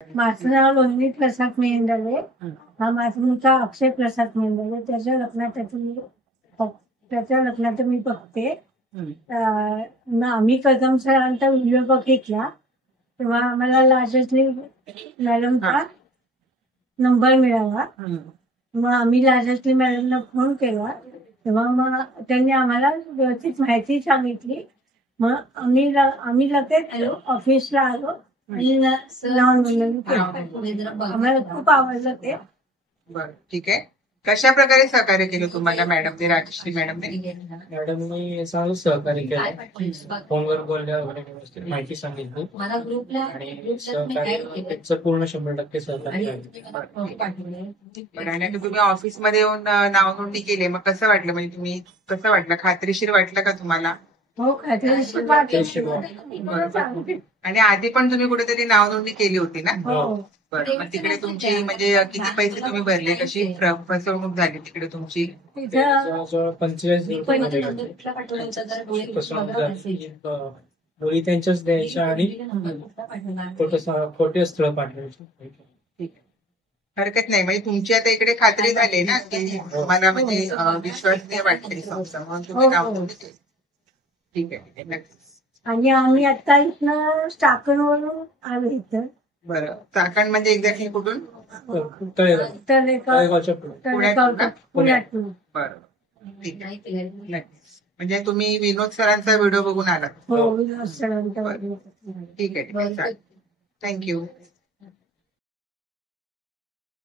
माझं नाव लोहिनी प्रसाद मेहेंदळे. हा माझा मुलगा अक्षय प्रसाद मेहेंदळे. त्याच्या लग्नात मी बघते. आम्ही कदम सरांचा व्हिडिओ बघितला तेव्हा आम्हाला लाजश्री मॅडमचा नंबर मिळाला. मग आम्ही लाजश्री मॅडमला फोन केला तेव्हा मग त्यांनी आम्हाला व्यवस्थित माहिती सांगितली. मग आम्ही लगेच ऑफिसला आलो आणि नाव नोंदणी केली. आम्हाला खूप आवडलं ते. बरं, ठीक आहे. कशा प्रकारे सहकार्य केलं तुम्हाला मॅडमने, राजश्री मॅडमने? मॅडमनी चांगलं सहकार्य केलं. फोनवर बोलल्या वगैरे व्यवस्थित माहिती सांगितली आणि सहकार्य त्यांचं पूर्ण 100% सहकार्य. बरं, आणि आता तुम्ही ऑफिसमध्ये येऊन नाव नोंदणी केली, मग कसं वाटलं? म्हणजे तुम्ही कसं वाटलं? खात्रीशीर वाटलं का तुम्हाला? हो, खात्रीशीर वाटलं. आणि आधी पण तुम्ही कुठेतरी नाव नोंदणी केली होती ना? हो. बरं, मग तिकडे तुमची म्हणजे किती पैसे तुम्ही भरले? कशी फसवणूक झाली तिकडे तुमची? जवळजवळ 45 मुली त्यांच्याच द्यायच्या आणि खोटे स्थळ पाठवायचे. हरकत नाही. म्हणजे तुमची आता इकडे खात्री झाली ना की मला म्हणजे विश्वासनीय वाटते संस्था, म्हणून तुम्ही नाव नोंदणी केली. ठीक आहे, नक्कीच. आणि आम्ही आता इथनं चाकणवरून आलो इथं. बरं, चाकण म्हणजे एक्झॅक्टली कुठून? तळेगावच्या पुढे. पुण्यात. बरं, ठीक आहे, नक्कीच. म्हणजे तुम्ही विनोद सरांचा व्हिडिओ बघून आलात? हो, विनोद सरांचा. ठीक आहे, थँक्यू.